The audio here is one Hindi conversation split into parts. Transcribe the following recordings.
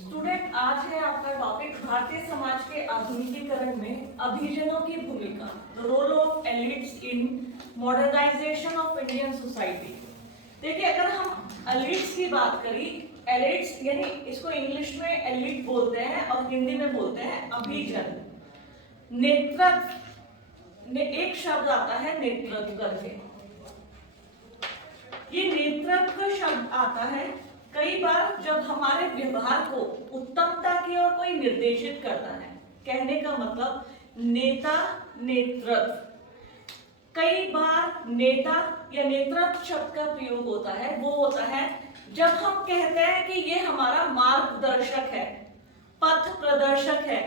स्टूडेंट, आज है आपका टॉपिक भारतीय समाज के आधुनिकीकरण में अभिजनों की भूमिका, the role of elites in modernisation of Indian society. देखिए, अगर हम एलिट्स की बात करें, एलिट्स यानी इसको इंग्लिश में एलिट बोलते हैं और हिंदी में बोलते हैं अभिजन। नेतृत्व ने एक शब्द आता है नेतृत्व करके। ये नेतृत्व शब्द आता है कई बार जब हमारे व्यवहार को उत्तमता की ओर कोई निर्देशित करता है। कहने का मतलब नेता, नेतृत्व। कई बार नेता या नेतृत्व शब्द का प्रयोग होता है, वो होता है जब हम कहते हैं कि ये हमारा मार्गदर्शक है, पथ प्रदर्शक है।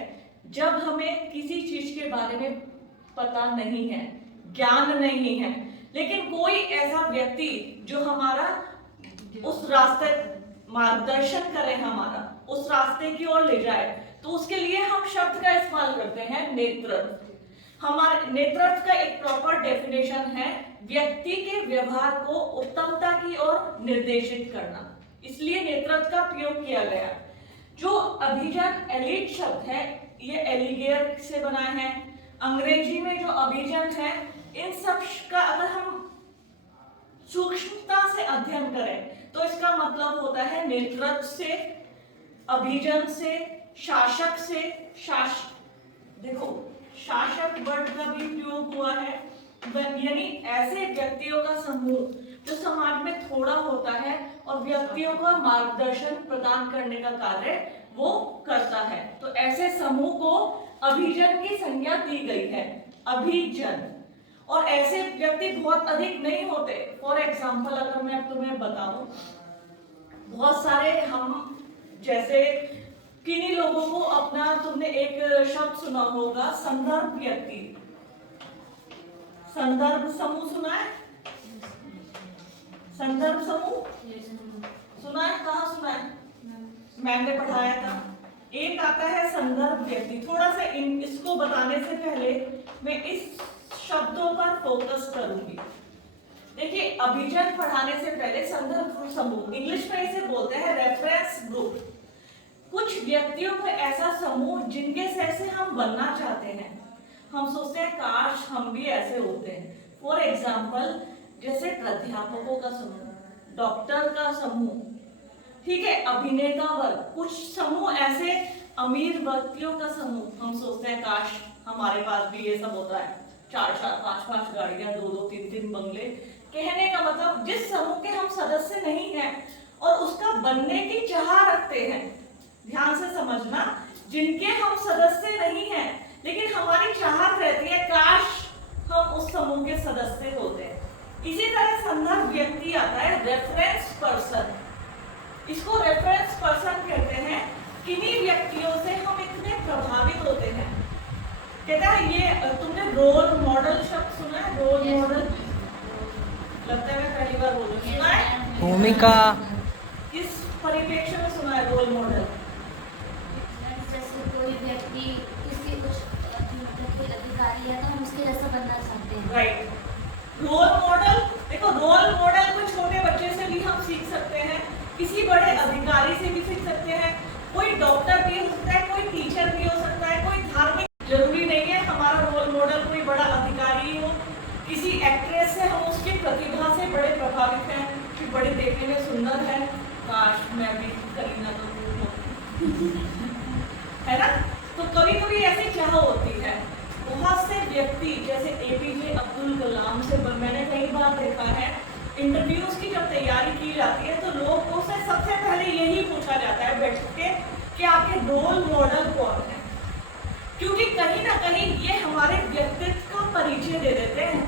जब हमें किसी चीज के बारे में पता नहीं है, ज्ञान नहीं है, लेकिन कोई ऐसा व्यक्ति जो हमारा उस रास्ते मार्गदर्शन करे, हमारा उस रास्ते की ओर ले जाए, तो उसके लिए हम शब्द का इस्तेमाल करते हैं नेतृत्व। हमारे नेतृत्व का एक प्रॉपर डेफिनेशन है व्यक्ति के व्यवहार को उत्तमता की ओर निर्देशित करना, इसलिए नेतृत्व का प्रयोग किया गया। जो अभिजन एलिट शब्द है, ये एलिगेयर से बना है। अंग्रेजी में जो अभिजन है, इन सब का अगर हम सूक्ष्मता से अध्ययन करें तो इसका मतलब होता है नेतृत्व से, अभिजन से, शासक से। देखो, शासक वर्ड का भी प्रयोग हुआ है, यानी ऐसे व्यक्तियों का समूह जो समाज में थोड़ा होता है और व्यक्तियों को मार्गदर्शन प्रदान करने का कार्य वो करता है, तो ऐसे समूह को अभिजन की संज्ञा दी गई है, अभिजन। और ऐसे व्यक्ति बहुत अधिक नहीं होते। फॉर एग्जाम्पल अगर मैं तुम्हें बताऊं, बहुत सारे हम जैसे किन्हीं लोगों को अपना, तुमने एक शब्द सुना होगा संदर्भ व्यक्ति, संदर्भ समूह सुना है? संदर्भ समूह सुना है? कहाँ सुना है? मैंने पढ़ाया था। एक आता है संदर्भ व्यक्ति। थोड़ा सा इसको बताने से पहले मैं इस शब्दों पर फोकस करूंगी। देखिए, अभिजन पढ़ाने से पहले संदर्भ समूह, इंग्लिश में इसे बोलते हैं रेफरेंस ग्रुप। कुछ व्यक्तियों का ऐसा समूह जिनके जैसे हम बनना चाहते हैं, हम सोचते हैं काश हम भी ऐसे होते हैं। फॉर एग्जाम्पल, जैसे प्राध्यापकों का समूह, डॉक्टर का समूह, ठीक है, अभिनेता वर्ग। कुछ समूह ऐसे अमीर व्यक्तियों का समूह, हम सोचते हैं काश हमारे पास भी ये सब होता है, 4-4, 5-5 गाड़ियां, 2-2, 3-3 बंगले। कहने का मतलब जिस समूह के हम सदस्य नहीं हैं और उसका बनने की चाह रखते हैं, ध्यान से समझना, जिनके हम सदस्य नहीं हैं लेकिन हमारी चाहत रहती है काश हम उस समूह के सदस्य होते हैं। इसी तरह संदर्भ व्यक्ति आता है, रेफरेंस पर्सन। इसको रेफरेंस पर्सन कहते हैं। किन्हीं व्यक्तियों से हम इतने प्रभावित होते हैं। कहता है, ये तुमने रोल मॉडल शब्द सुना है? रोल मॉडल, लगता है मैं पहली बार बोल रही हूं। सुना है? भूमिका इस परिप्रेक्ष्य में सुना है रोल मॉडल? जैसे कोई व्यक्ति किसी कुछ अधिकारी है तो हम उसके जैसा बनना चाहते हैं। राइट। रोल मॉडल, देखो, रोल मॉडल कोई छोटे बच्चे से भी हम सीख सकते हैं, किसी बड़े अधिकारी से भी सीख सकते हैं। कोई डॉक्टर भी हो सकता है, कोई टीचर भी हो सकता है, कोई धार्मिक, जरूरी नहीं है हमारा रोल मॉडल कोई बड़ा अधिकारी हो। किसी एक्ट्रेस से हम उसकी प्रतिभा से बड़े प्रभावित हैं कि बड़े देखने में सुंदर है, काश मैं भी करीना कपूर हूं, है ना? तो कभी कभी ऐसी चाह होती है। बहुत से व्यक्ति जैसे एपीजे अब्दुल कलाम से मैंने कई बार देखा है, इंटरव्यूज की जब तैयारी की जाती है तो लोगों से सबसे पहले यही पूछा जाता है बैठ के कि आपके रोल मॉडल कौन है, क्योंकि कहीं ना कहीं ये हमारे व्यक्तित्व का परिचय दे देते हैं।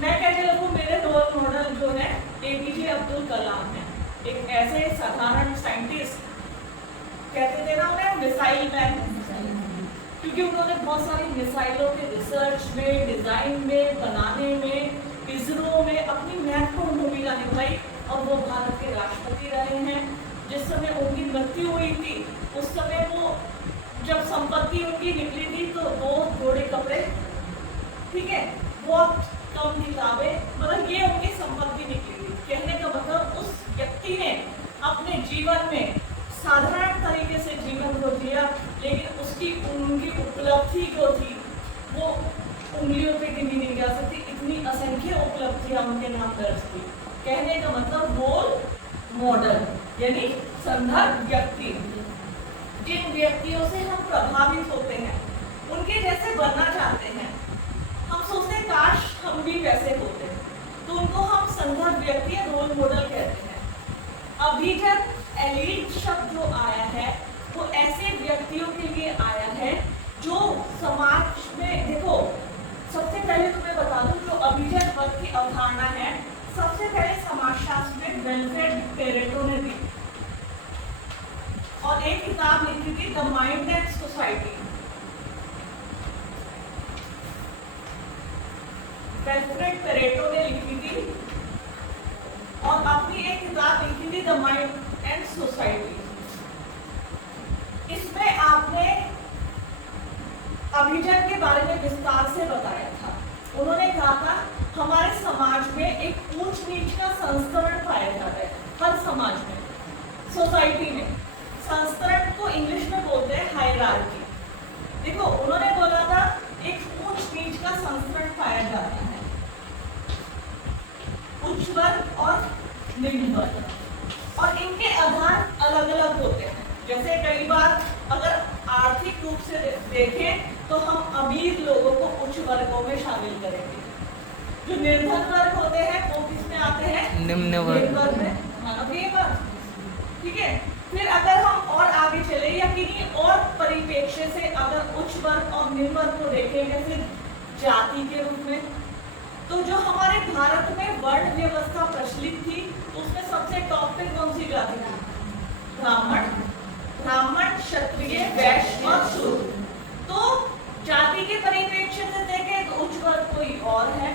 मैं कहने लगूं, मेरे रोल मॉडल जो है एपीजे अब्दुल कलाम है। एक ऐसे साधारण साइंटिस्ट, कहते थे ना उन्हें मिसाइल मैन, क्योंकि उन्होंने बहुत सारी मिसाइलों के रिसर्च में, डिजाइन में, बनाने में, इसरो में अपनी महत्वपूर्ण भूमिका निभाई और वो भारत के राष्ट्रपति रहे हैं। जिस समय उनकी मृत्यु हुई थी उस समय वो, जब संपत्ति उनकी निकली थी तो 2 जोड़े कपड़े, ठीक है, बहुत कम किताबें, मतलब ये उनकी संपत्ति निकली थी। कहने का मतलब उस व्यक्ति ने अपने जीवन में साधारण तरीके से जीवन उंगलियों पे गिनी नहीं जा सकती, इतनी असंख्य उपलब्धियां उनके नाम दर्ज थी। कहने का मतलब रोल मॉडल यानी संदर्भ व्यक्ति, जिन व्यक्तियों से हम प्रभावित होते हैं, उनके जैसे बनना चाहते हैं, हम सोचते हैं काश हम भी वैसे होते, तो उनको हम संदर्भ व्यक्ति या रोल मॉडल कहते हैं। अभिजन एलीट शब्द जो आया है वो ऐसे व्यक्तियों के लिए आया है जो समाज में, देखो सबसे पहले तुम्हें बता दूं, जो अभिजन वर्ग की अवधारणा है सबसे पहले समाजशास्त्र में वेल्फ्रेड पेरेटो ने दी और एक किताब लिखी थी the mind and society. Vilfredo Pareto ने लिखी थी और अपनी एक किताब लिखी थी द माइंड एंड सोसाइटी। इसमें आपने अभिजन के बारे में विस्तार से बताया था। उन्होंने कहा था हमारे समाज में एक ऊंच नीच का संस्करण पाया जाता है, हर समाज में, सोसाइटी में। संस्करण को इंग्लिश में बोलते हैं हायरार्की। देखो उन्होंने बोला था एक ऊंच नीच का संस्करण पाया जाता है, उच्च वर्ग और निम्न वर्ग, और इनके आधार अलग अलग होते हैं। जैसे कई बार अगर आर्थिक रूप से देखें तो हम अमीर लोगों को उच्च वर्गों में शामिल करेंगे, जो निर्धन वर्ग होते हैं वो किसमें आते हैं, निम्न वर्ग में। मानो ये बात ठीक है। फिर अगर हम और आगे चले या किन्हीं और परिप्रेक्ष्य से अगर उच्च वर्ग और निम्न वर्ग को देखें जैसे जाति के रूप में, तो जो हमारे भारत में वर्ण व्यवस्था प्रचलित थी उसमें सबसे टॉप पे कौन सी जाति थी, ब्राह्मण, क्षत्रिय, वैश्य और शूद्र। तो जाति के परिप्रेक्ष्य से देखें तो उच्च वर्ग कोई और है।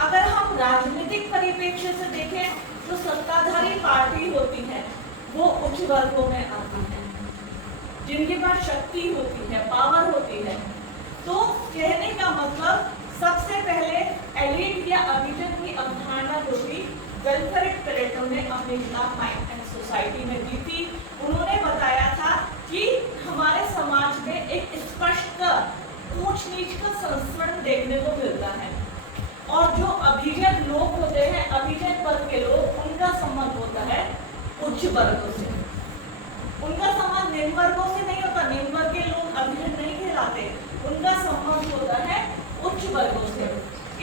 अगर हम राजनीतिक परिप्रेक्ष्य से देखें तो सत्ताधारी पार्टी होती है वो उच्च वर्गों में आती है, जिनके पास शक्ति होती है, पावर होती है। तो कहने का मतलब सबसे पहले एलीट या अभिजन की अवधारणा जो थी वेल्फ्रेड पेरेटो ने अपनी किताब माइंड एंड सोसाइटी में दी थी। उन्होंने बताया था कि हमारे समाज में एक स्पष्ट ऊंच नीच का संस्करण देखने को मिलता है, और जो अभिजन लोग होते हैं, अभिजन वर्ग के लोग, उनका संबंध होता है उच्च वर्गों से, उनका संबंध निम्न वर्गों से नहीं होता। निम्न वर्ग के लोग अभिजन नहीं कहलाते, उनका संबंध होता है उच्च वर्गों से।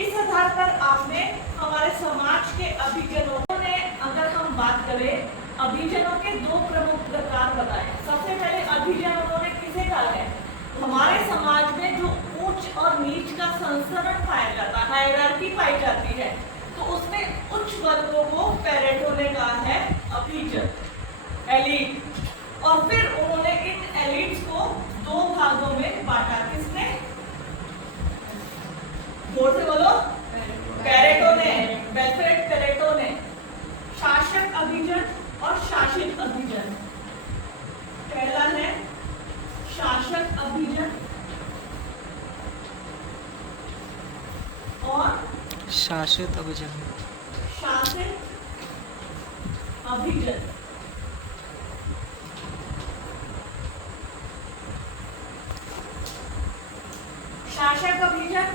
इस आधार पर आपने हमारे समाज के अभिजनों ने, अगर हम बात करें, अभिजनों के दो प्रमुख प्रकार बताए। सबसे पहले अभिजन उन्होंने किसे कहा है, हमारे समाज में जो उच्च और नीच का संस्करण पाया जाता है, हायरार्की पाई जाती है, तो उसमें उच्च वर्गों को पेरेटो ने कहा है अभिजन, एलीट। और फिर उन्होंने इन एलीट्स को दो भागों में बांटा। किसने, जोर से बोलो, पेरेटो ने, वेल्फ्रेड पेरेटो ने। शासक अभिजन और शासित अभिजन। पहला है शासक अभिजन और शासित अभिजन। शासित अभिजन। शासक अभिजन,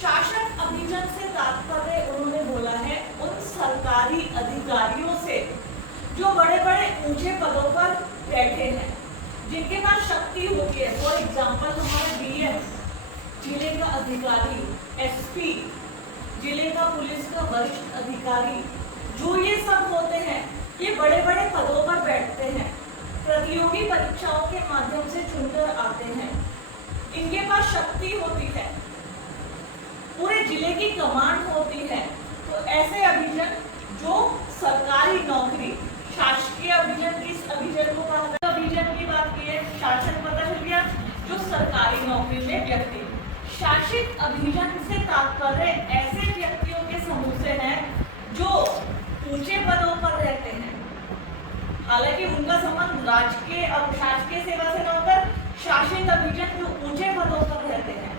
शासक अभिजन से तात्पर्य उन्होंने बोला है उन सरकारी अधिकारियों से जो बड़े बड़े ऊंचे पदों पर बैठे हैं, जिनके पास शक्ति होती है। फॉर एग्जाम्पल हमारे डीएम, जिले का अधिकारी, एसपी, जिले का पुलिस का वरिष्ठ अधिकारी, जो ये सब होते हैं, ये बड़े बड़े पदों पर बैठते हैं, प्रतियोगी परीक्षाओं के माध्यम से चुनकर आते हैं, इनके पास शक्ति होती है, पूरे जिले की कमांड होती है। तो ऐसे अभिजन जो सरकारी नौकरी, शासकीय अभिजन, किस अभिजन को कहा जाता है, अभिजन की बात की है, शासक पता चल गया, जो सरकारी नौकरी में व्यक्ति। शासित अभिजन से तात्पर्य ऐसे व्यक्तियों के समूह से है जो ऊंचे पदों पर रहते हैं, हालांकि उनका संबंध राजकीय और शासकीय सेवा से न होकर शासित अभिजन जो ऊंचे पदों पर रहते हैं।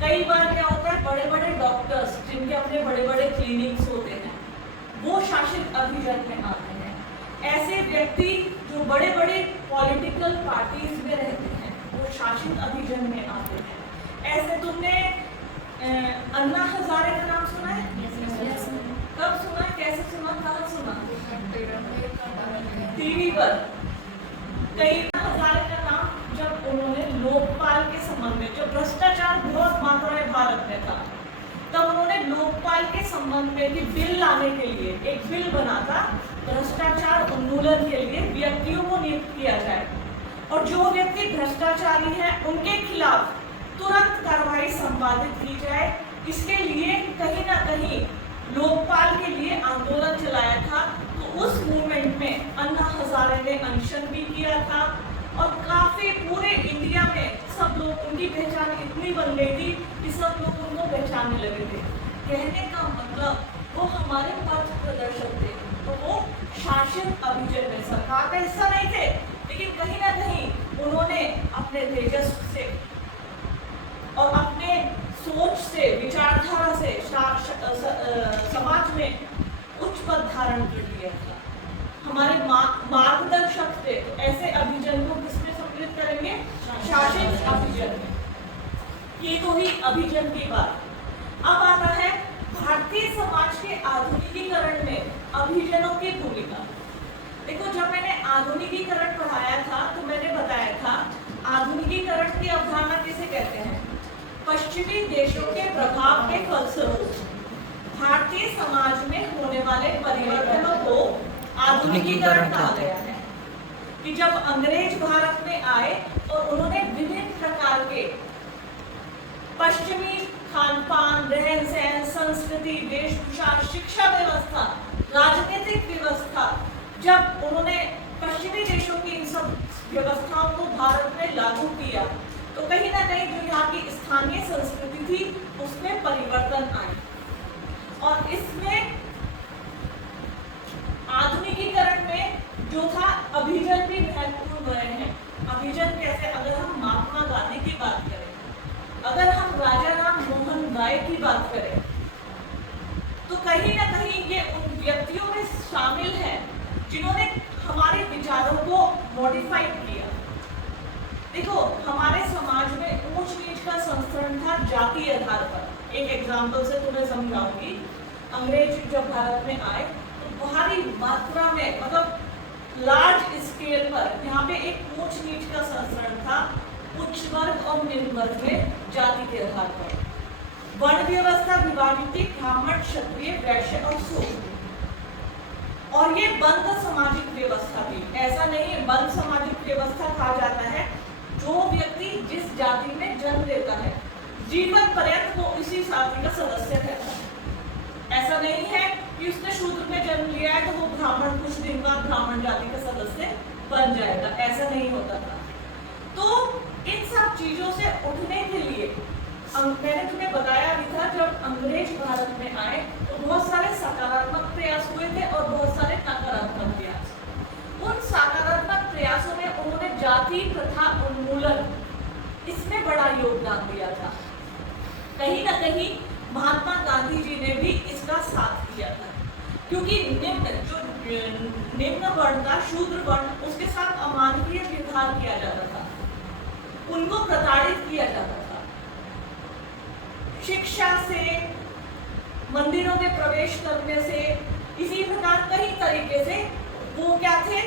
कई बार क्या होता है, बड़े बड़े डॉक्टर्स जिनके अपने बड़े बड़े क्लिनिक्स होते हैं, वो शासित अभिजन में आते हैं। ऐसे व्यक्ति जो बड़े बड़े पॉलिटिकल पार्टीज में रहते हैं, वो शासित अभिजन में आते हैं। ऐसे तुमने अन्ना हजारे का नाम सुना है? Yes, ma'am. कब सुना है, कैसे सुना, कहाँ सुना? टीवी पर। कई हजारे का नाम जब उन्होंने लोकपाल के संबंध में, जब भ्रष्टाचार बहुत मात्रा में भारत में था, तब उन्होंने लोकपाल के संबंध में भी बिल लाने के लिए एक बिल बना था, भ्रष्टाचार उन्मूलन के लिए व्यक्तियों को नियुक्त किया जाए और जो व्यक्ति भ्रष्टाचारी है उनके खिलाफ तुरंत कार्रवाई संपादित की जाए। इसके लिए कहीं ना कहीं लोकपाल के लिए आंदोलन चलाया था। तो उस मूवमेंट में अन्ना हजारे ने अनशन भी किया था और काफी पूरे इंडिया में सब लोग, उनकी पहचान इतनी बन गई थी कि सब लोग उनको पहचानने लगे थे। कहने का मतलब वो हमारे पथ प्रदर्शक थे, तो वो शासित अभिजन में सरकार का हिस्सा नहीं थे, लेकिन कहीं ना कहीं उन्होंने अपने तेजस्व से और अपने सोच से, विचारधारा से समाज में उच्च पद धारण कर लिया था। हमारे मार्गदर्शक थे। तो ऐसे अभिजन को किसमें सम्मिलित करेंगे? शासित अभिजन में। ये तो ही अभिजन की बात। अब आता है भारतीय समाज के आधुनिकीकरण में अभिजनों की भूमिका। देखो, जब मैंने आधुनिकीकरण पढ़ाया था तो मैंने बताया था आधुनिकीकरण की अवधारणा किसे कहते हैं? पश्चिमी देशों के प्रभाव के फलस्वरूप भारतीय समाज में होने वाले परिवर्तनों को आधुनिकीकरण कहा गया है। कि जब अंग्रेज भारत में आए और उन्होंने विभिन्न प्रकार के पश्चिमी खान पान, रहन सहन, संस्कृति, वेशभूषा, शिक्षा व्यवस्था, राजनीतिक व्यवस्था, जब उन्होंने पश्चिमी देशों की इन सब व्यवस्थाओं को भारत में लागू किया तो कहीं ना कहीं जो यहाँ की स्थानीय संस्कृति थी उसमें परिवर्तन आए और इसमें आधुनिकीकरण में जो था अभिजन भी महत्वपूर्ण रहे हैं। अभिजन कैसे? अगर हम महात्मा गांधी की बात करें, अगर हम राजा राम मोहन राय की बात करें, तो कहीं ना कहीं ये उन व्यक्तियों में शामिल है जिन्होंने हमारे विचारों को मॉडिफाइड किया। देखो, हमारे समाज में ऊंच नीच का संस्करण था जाति आधार पर। एक एग्जाम्पल से तुम्हें समझाऊंगी। अंग्रेज जब भारत में आए तो भारी मात्रा में, मतलब लार्ज स्केल पर यहाँ पे एक ऊंच नीच का संस्करण था, उच्च वर्ग और निम्न वर्ग में जाति के आधार पर। वर्ण व्यवस्था विभाजित थी, ब्राह्मण, क्षत्रिय, वैश्य और शूद्र। और ये बंद सामाजिक व्यवस्था थी। ऐसा नहीं है, बंद सामाजिक व्यवस्था कहा जाता है जो व्यक्ति जिस जाति में जन्म लेता है जीवन पर्यंत वो इसी जाति का सदस्य रहता है। ऐसा नहीं है कि उसने शूद्र में जन्म लिया है तो वो ब्राह्मण कुछ दिन बाद ब्राह्मण जाति का सदस्य बन जाएगा, ऐसा नहीं होता था। तो इन सब चीजों से उठने के लिए मैंने तुम्हें बताया भी था, जब अंग्रेज भारत में आए तो बहुत सारे सकारात्मक प्रयास हुए थे और बहुत सारे नकारात्मक प्रयास। उन सकारात्मक प्रयासों में उन्होंने जाति प्रथा उन्मूलन, इसमें बड़ा योगदान दिया था। कहीं ना कहीं महात्मा गांधी जी ने भी इसका साथ दिया था, क्योंकि निम्न वर्ण था, शूद्र वर्ण, उसके साथ अमानवीय व्यवहार किया जाता था, उनको प्रताड़ित किया जाता था। शिक्षा से, मंदिरों में प्रवेश करने से, इसी प्रकार कई तरीके से वो क्या थे,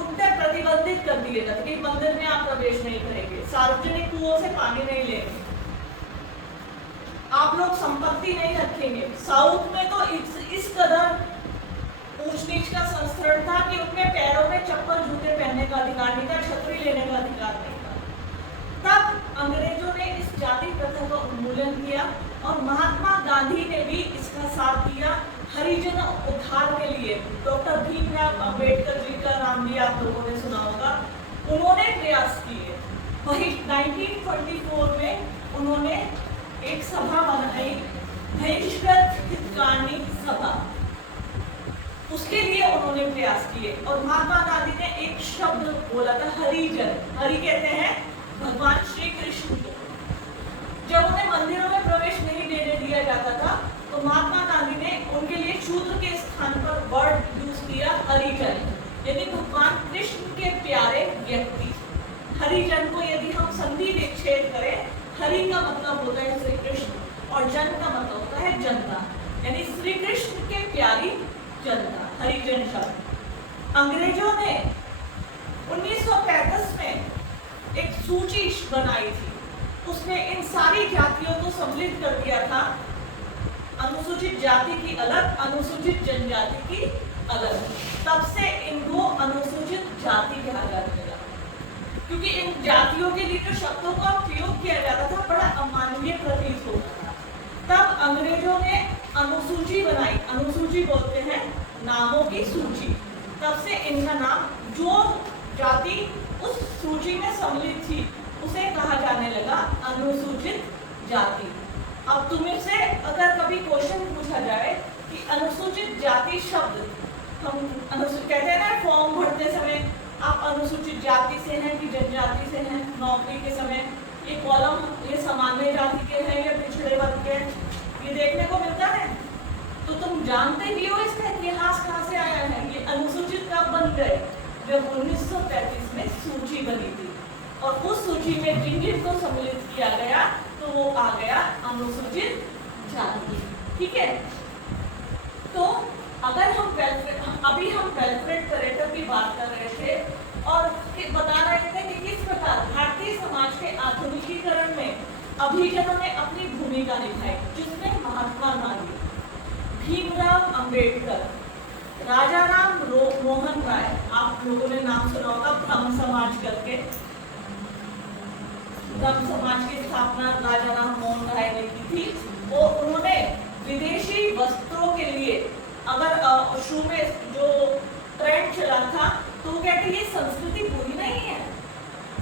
उनसे प्रतिबंधित कर दिए जाते कि मंदिर में आप प्रवेश नहीं करेंगे, सार्वजनिक कुओं से पानी नहीं लेंगे, आप लोग संपत्ति नहीं रखेंगे। साउथ में तो इस कदर ऊंच नीच का संस्करण था कि उनमें पैरों में चप्पल जूते पहनने का अधिकार नहीं था, छतरी लेने का अधिकार नहीं था। तब अंग्रेजों ने इस जाति प्रथा का उन्मूलन किया और महात्मा गांधी ने भी इसका साथ दिया। हरिजन उद्धार के लिए डॉक्टर भीमराव अंबेडकर जी का नाम भी आप लोगों ने सुना होगा, उन्होंने प्रयास किए। वही 1924 में उन्होंने एक सभा बनाई, बहिष्कृत हितकानी सभा, उसके लिए उन्होंने प्रयास किए और महात्मा गांधी ने एक शब्द बोला था, हरिजन। हरि कहते हैं भगवान श्री कृष्ण को। जब उन्हें मंदिरों में प्रवेश नहीं देने दिया जाता था तो महात्मा गांधी ने उनके लिए शूद्र के स्थान पर वर्ड यूज किया, हरिजन, यानी भगवान कृष्ण के प्यारे व्यक्ति। हरिजन को यदि हम संधि विच्छेद करें, हरि का मतलब होता है श्री कृष्ण और जन का मतलब होता है जनता, यानी श्री कृष्ण के प्यारी जनता, हरिजन शब्द। अंग्रेजों ने 1935 में एक सूची बनाई थी, उसमें इन सारी जातियों को सम्मिलित कर दिया था। अनुसूचित जाति की अलग, अनुसूचित जनजाति की अलग। तब से इनको अनुसूचित जाति कहा जाने लगा, क्योंकि इन जातियों के लिए जो शब्दों का प्रयोग किया जाता था बड़ा अमानवीय प्रतीत होता था। तब अंग्रेजों ने अनुसूची बनाई, अनुसूची बोलते हैं नामों की सूची। तब से इनका नाम, जो जाति उस सूची में सम्मिलित थी उसे कहा जाने लगा अनुसूचित जाति। अब तुम्हें से अगर कभी क्वेश्चन पूछा जाए कि अनुसूचित जाति शब्द, हम कहते हैं ना फॉर्म भरते समय आप अनुसूचित जाति से हैं कि जनजाति से हैं, नौकरी के समय ये कॉलम ये सामान्य जाति के हैं या पिछड़े वर्ग के, ये देखने को मिलता है। तो तुम जानते भी हो इसका इतिहास कहाँ से आया है। ये अनुसूचित कब बन गए? जब 1935 में सूची बनी थी और उस सूची में जिन जिनको सम्मिलित किया गया तो वो आ गया अनुसूचित जाति। ठीक है, तो अगर हम अभी हम वेलफेयर करेक्टर की बात कर रहे थे और बता रहे थे कि किस प्रकार भारतीय समाज के आधुनिकीकरण में अभिजनों ने अपनी भूमिका निभाई, जिसमें महात्मा गांधी, भीमराव अंबेडकर, राजा राम मोहन राय, आप लोगों ने नाम सुना होगा, ब्रह्म समाज करके, ब्रह्म समाज की स्थापना राजा राम मोहन राय ने की थी। और उन्होंने विदेशी वस्त्रों के लिए, अगर शुरू में जो ट्रेंड चला था तो वो कहते ये संस्कृति बुरी नहीं है,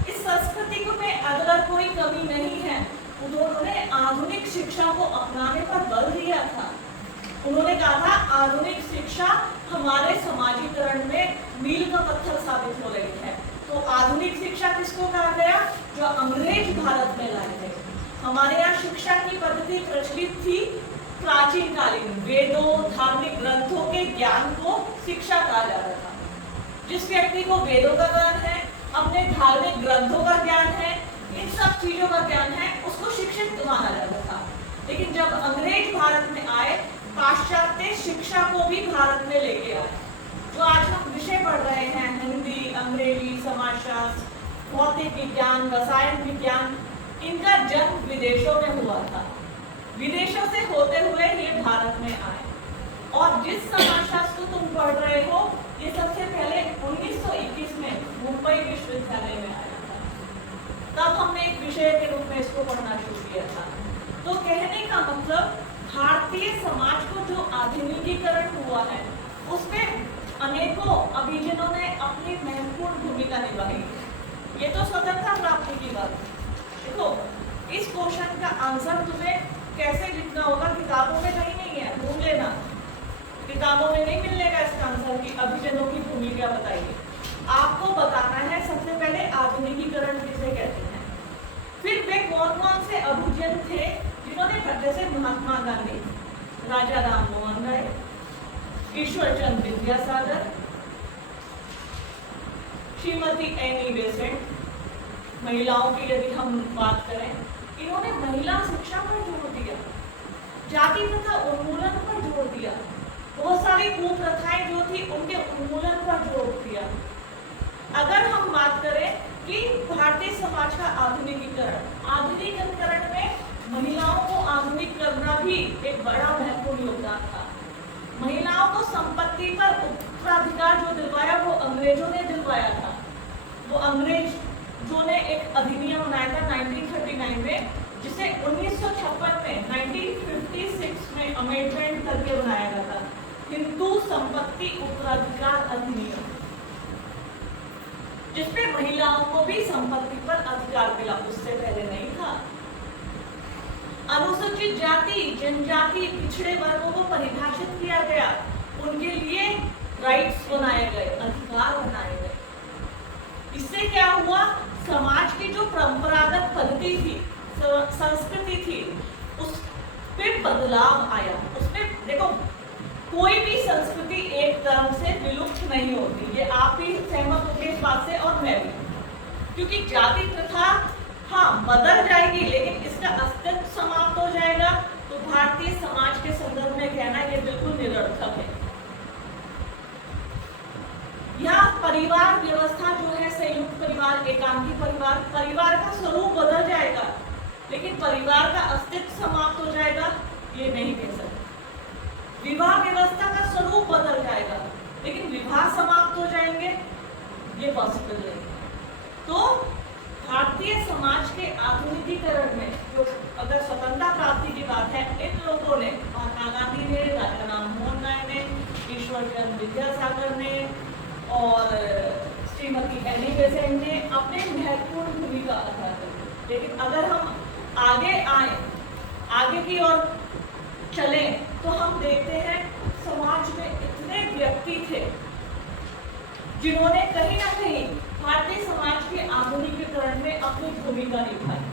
इस संस्कृति में अगर कोई कमी नहीं है। उन्होंने आधुनिक शिक्षा को अपनाने पर बल दिया था। उन्होंने कहा था आधुनिक शिक्षा हमारे समाजीकरण में मील का पत्थर साबित हो रही है। तो आधुनिक शिक्षा किसको कहा गया? जो अंग्रेज भारत में लाए थे। हमारे यहाँ शिक्षा की पद्धति प्रचलित थी प्राचीन कालीन, वेदों धार्मिक ग्रंथों के ज्ञान को शिक्षा कहा जाता था। जिस व्यक्ति को वेदों का ज्ञान है, अपने धार्मिक ग्रंथों का ज्ञान है, इन सब चीजों का ज्ञान है, उसको शिक्षित माना जाता था। लेकिन जब अंग्रेज भारत में आए, पाश्चात्य शिक्षा को भी भारत में लेके आए। जो आज हम विषय पढ़ रहे हैं, हिंदी, अंग्रेजी, समाजशास्त्र, भौतिक विज्ञान, रसायन विज्ञान, इनका जन्म विदेशों में हुआ था। विदेशों से होते हुए ये भारत में आए। और जिस समाजशास्त्र को तुम पढ़ रहे हो, ये सबसे पहले 1921 में मुंबई विश्वविद्यालय में आया था। तब हमने एक विषय के रूप में इसको पढ़ना शुरू किया था। तो कहने का मतलब, भारतीय समाज को जो आधुनिकीकरण हुआ है, उसमें अनेकों अभिजनों ने अपनी महत्वपूर्ण भूमिका निभाई। ये तो स्वतंत्रता प्राप्ति की बात है। देखो, इस क्वेश्चन का आंसर तुम्हें कैसे लिखना होगा, किताबों में कहीं नहीं है, ढूंढ लेना। किताबों में नहीं मिलेगा इसका आंसर कि अभिजनों की भूमिका बताइए। आपको बताना है सबसे पहले आधुनिकीकरण किसे कहते हैं, फिर वे कौन कौन से अभिजन थे जिन्होंने, जैसे महात्मा गांधी, राजा राम मोहन राय, ईश्वर चंद्र विद्यासागर, श्रीमती एनी बेसेंट। महिलाओं की यदि हम बात करें, इन्होंने महिला शिक्षा पर जोर दिया, जाति प्रथा उन्मूलन पर जोर दिया, बहुत सारी कुप्रथाएं जो थी उनके उन्मूलन पर जोर दिया। अगर हम बात करें कि भारतीय समाज का आधुनिकीकरण, आधुनिकीकरण में महिलाओं को आधुनिक करना भी एक बड़ा महत्वपूर्ण योगदान था। महिलाओं को संपत्ति पर उत्तराधिकार जो दिलवाया वो अंग्रेजों ने दिलवाया था। वो अंग्रेजों ने एक अधिनियम बनाया था 1939 में, जिसे 1956 में 1956 में अमेंडमेंट करके बनाया गया था, हिंदू संपत्ति उत्तराधिकार अधिनियम, जिसमें महिलाओं को भी संपत्ति पर अधिकार मिला, उससे पहले नहीं था। अनुसूचित जाति, जनजाति, पिछड़े वर्गों को परिभाषित किया गया, उनके लिए राइट्स बनाए गए, अधिकार बनाए गए। इससे क्या हुआ, समाज की जो परंपरागत पद्धति थी, संस्कृति थी, उस पे बदलाव आया। उसमें देखो, कोई भी संस्कृति एक तरह से विलुप्त नहीं होती, ये आप भी सहमत होंगे इस बात से और मैं भी, क्योंकि जाति प्रथा हाँ बदल जाएगी, लेकिन इसका अस्तित्व समाप्त हो जाएगा, तो भारतीय समाज के संदर्भ में कहना ये बिल्कुल निरर्थक है। यहाँ परिवार व्यवस्था जो है, संयुक्त परिवार, एकांकी परिवार, परिवार का स्वरूप बदल जाएगा, लेकिन परिवार का अस्तित्व समाप्त हो जाएगा, ये नहीं कह सकते। विवाह व्यवस्था का स्वरूप बदल जाएगा, लेकिन विवाह समाप्त हो जाएंगे, ये पॉसिबल नहीं। तो भारतीय समाज के आधुनिकीकरण में जो अगर स्वतंत्रता प्राप्ति की बात है, इन लोगों ने, महात्मा गांधी ने, राजा राममोहन राय ने, ईश्वर चंद्र विद्यासागर ने और श्रीमती एनी बेसेंट ने अपने महत्वपूर्ण भूमिका अदा की। लेकिन अगर हम आगे आए, आगे की ओर चले, तो हम देखते हैं समाज में इतने व्यक्ति थे जिन्होंने कहीं ना कहीं भारतीय समाज के आधुनिकीकरण में अपनी भूमिका निभाई।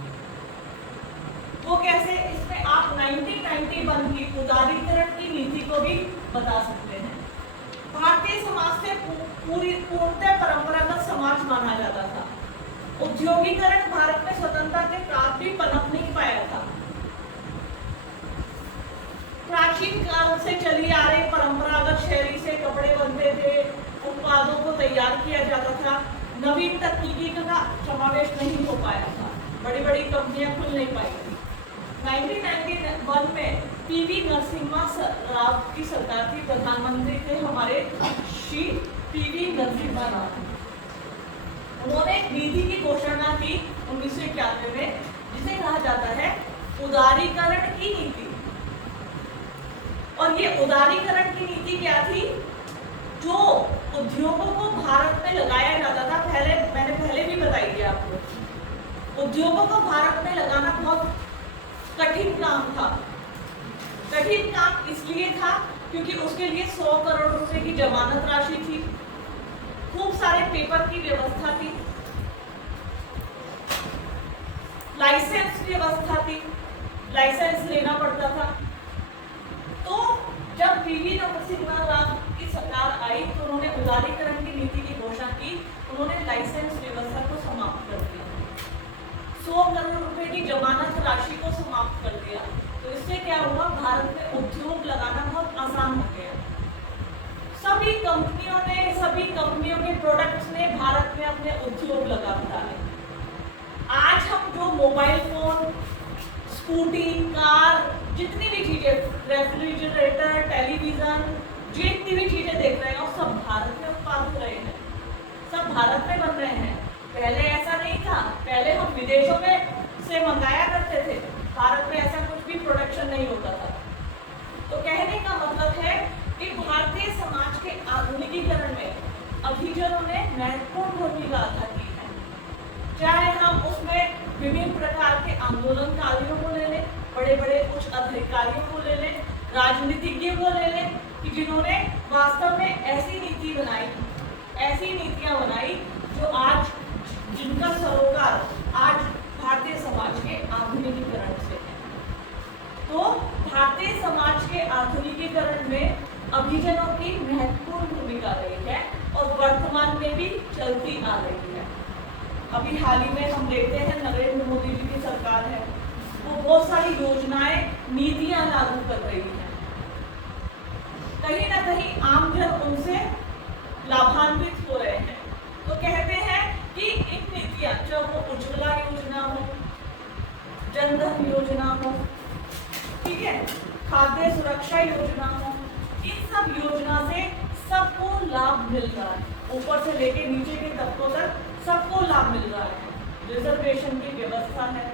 वो कैसे? इसमें आप 1991 की उदारीकरण की नीति को भी बता सकते हैं। भारतीय समाज से पूर्णतः परंपरागत समाज माना जाता था। उद्योगीकरण भारत में स्वतंत्रता के प्राप्त भी पनप नहीं पाया था। प्राचीन काल से चली आ रही परंपरागत शैली से कपड़े बनते थे, उत्पादों को तैयार किया जाता था, नवीन तकनीकी का समावेश नहीं हो पाया था, बड़ी बड़ी कंपनियां खुल नहीं पाई थी। 1991 में पीवी नरसिम्हा राव की सरकार थी, प्रधानमंत्री थे हमारे श्री पीवी नरसिम्हा राव। उन्होंने एक नीति की घोषणा की 1991 में, जिसे कहा जाता है उदारीकरण की नीति। और ये उदारीकरण की नीति क्या थी? जो उद्योगों को भारत में लगाया जाता था, मैंने पहले भी बताई थी आपको, उद्योगों को भारत में लगाना बहुत कठिन काम था। कठिन काम इसलिए था क्योंकि उसके लिए 100 करोड़ रुपए की जमानत राशि थी, खूब सारे पेपर की व्यवस्था थी, लाइसेंस व्यवस्था थी, लाइसेंस लेना पड़ता था। तो जब पीवी नरसिम्हा राव की सरकार आई, तो उन्होंने उदारीकरण की नीति की घोषणा की। उन्होंने लाइसेंस व्यवस्था को समाप्त कर दिया, 100 करोड़ रुपए की जमानत राशि को समाप्त कर दिया। तो इससे क्या हुआ? भारत में उद्योग लगाना बहुत आसान हो गया। सभी कंपनियों के प्रोडक्ट्स ने भारत में अपने उद्योग लगा दिए। आज हम जो मोबाइल फोन, स्कूटी, कार, जितनी भी चीजें, रेफ्रिजरेटर, टेलीविजन, जितनी भी चीजें देख रहे हैं, और सब भारत में उत्पादित हो रहे हैं, सब भारत में बन रहे हैं। पहले ऐसा नहीं था, पहले हम विदेशों में से मंगाया करते थे, भारत में ऐसा कुछ भी प्रोडक्शन नहीं होता था। तो कहने का मतलब है कि भारतीय समाज के आधुनिकीकरण में अभिजनों ने महत्वपूर्ण भूमिका अदा की है। चाहे हम उसमें विभिन्न प्रकार के आंदोलनकारियों को ले लें, बड़े बड़े उच्च अधिकारियों को ले लें, राजनीतिज्ञों को ले लें, कि जिन्होंने वास्तव में ऐसी नीति बनाई, ऐसी नीतियां बनाई जो आज, जिनका सरोकार आज भारतीय समाज के आधुनिकीकरण से है। तो भारतीय समाज के आधुनिकीकरण में अभिजनों की महत्वपूर्ण भूमिका रही है और वर्तमान में भी चलती आ रही है। अभी हाल ही में हम देखते हैं नरेंद्र मोदी जी की सरकार है, वो बहुत सारी योजनाएं, नीतियां लागू कर रही है। कहीं ना कहीं आमजन उनसे लाभान्वित हो रहे हैं। तो कहते हैं कि इन नीतियां, जब वो उज्ज्वला योजना हो, जनधन योजना हो, ठीक है, खाद्य सुरक्षा योजना हो, इन सब योजना से सबको लाभ मिल रहा है, ऊपर से लेके नीचे के तबकों तक सबको लाभ मिल रहा है। रिजर्वेशन की व्यवस्था है,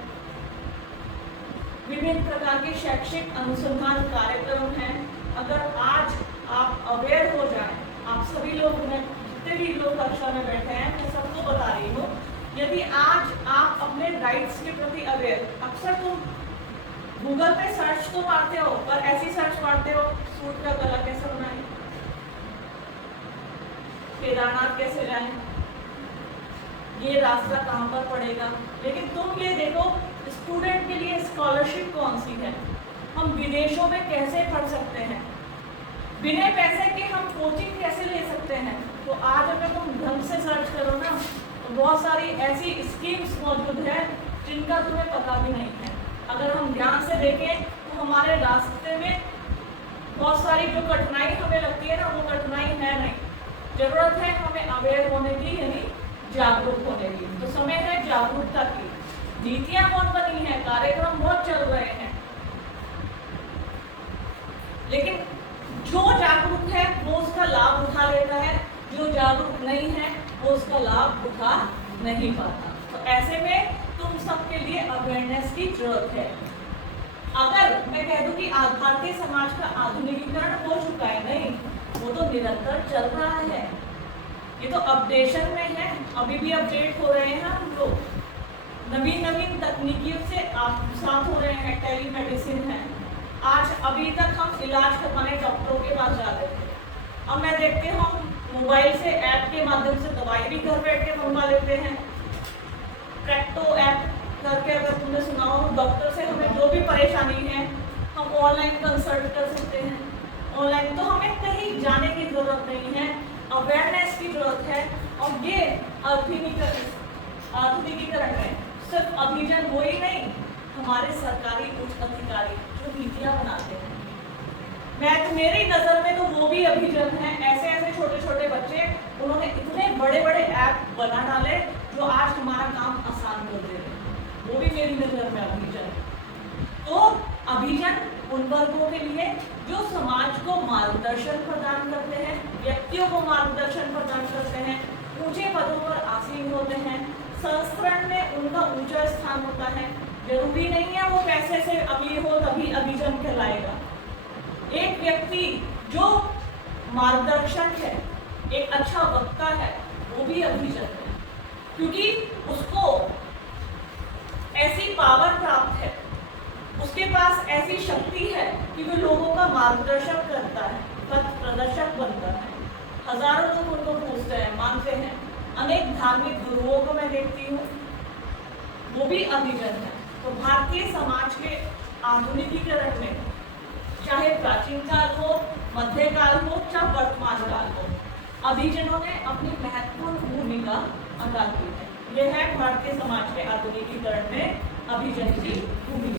विभिन्न प्रकार के शैक्षिक अनुसंधान कार्यक्रम हैं। अगर आज आप अवेयर हो जाएं, आप सभी लोग, जितने भी लोग कक्षा में बैठे हैं, मैं सबको बता रही हूँ, यदि आज आप अपने राइट्स के प्रति अवेयर, अक्सर तुम गूगल पे सर्च तो मारते हो, पर ऐसी सर्च मारते हो, सूट का गला कैसे बनाएं, केदारनाथ कैसे जाएं, ये रास्ता कहाँ पर पड़ेगा। लेकिन तुम ये देखो, स्टूडेंट के लिए स्कॉलरशिप कौन सी है, हम विदेशों में कैसे पढ़ सकते हैं, बिना पैसे के हम कोचिंग कैसे ले सकते हैं। तो आज अगर तुम ढंग से सर्च करो ना, तो बहुत सारी ऐसी स्कीम्स मौजूद है जिनका तुम्हें पता भी नहीं है। अगर हम ध्यान से देखें तो हमारे रास्ते में बहुत सारी जो कठिनाई हमें लगती है ना, वो कठिनाई है नहीं। जरूरत है हमें अवेयर होने की, यानी जागरूक होने की। तो समय है जागरूकता की। नीतियां बहुत बनी है, कार्यक्रम बहुत चल रहे हैं, लेकिन जो जागरूक है वो उसका लाभ उठा लेता है, जो जागरूक नहीं है वो उसका लाभ उठा नहीं पाता। तो ऐसे में तुम सबके लिए अवेयरनेस की जरूरत है। अगर मैं कह दूं कि भारतीय समाज का आधुनिकीकरण हो चुका है, नहीं, वो तो निरंतर चल रहा है। ये तो अपडेशन में है, अभी भी अपडेट हो रहे हैं हम लोग, नवीन नवीन तकनीकियों से साथ हो रहे हैं। टेलीमेडिसिन है, आज अभी तक हम इलाज करवाने डॉक्टरों के पास जाते थे, अब मैं देखती हूँ मोबाइल से ऐप के माध्यम से दवाई भी घर बैठ के मंगवा लेते हैं। ट्रैक्टो ऐप करके, अगर तुमने सुना हो, डॉक्टर से हमें जो भी परेशानी है हम ऑनलाइन कंसल्ट कर सकते हैं। ऑनलाइन तो हमें कहीं जाने की जरूरत नहीं है, अवेयरनेस की जरूरत है। और ये आधुनिकीकरण में सिर्फ अभिजन वो ही नहीं, हमारे सरकारी उच्च अधिकारी जो नीतियां बनाते हैं, मेरी नजर में तो वो भी अभिजन है। ऐसे ऐसे छोटे छोटे बच्चे, उन्होंने इतने बड़े बड़े ऐप बना डाले जो आज हमारा काम आसान कर दे रहे हैं, वो भी मेरी नजर में अभिजन है। तो अभिजन उन वर्गों के लिए जो समाज को मार्गदर्शन प्रदान करते हैं, व्यक्तियों को मार्गदर्शन प्रदान करते हैं, ऊंचे पदों पर आसीन होते हैं, संस्करण में उनका ऊंचा स्थान होता है। जरूरी नहीं है वो पैसे से अमीर हो तभी अभिजन कहलाएगा। एक व्यक्ति जो मार्गदर्शन है, एक अच्छा वक्ता है, वो भी अभिजन है, क्योंकि उसको ऐसी पावर प्राप्त है, उसके पास ऐसी शक्ति है कि वो लोगों का मार्गदर्शन करता है, पथ प्रदर्शक बनता है। हजारों लोग उनको पूछते हैं, मानते हैं। अनेक धार्मिक गुरुओं को मैं देखती हूँ, वो भी अभिजन है। तो भारतीय समाज के आधुनिकीकरण में, चाहे प्राचीन काल हो, मध्यकाल हो, चाहे वर्तमान काल हो, अभिजनों ने अपनी महत्वपूर्ण भूमिका अदा की है। यह है भारतीय समाज के आधुनिकीकरण में अभिजन की भूमिका।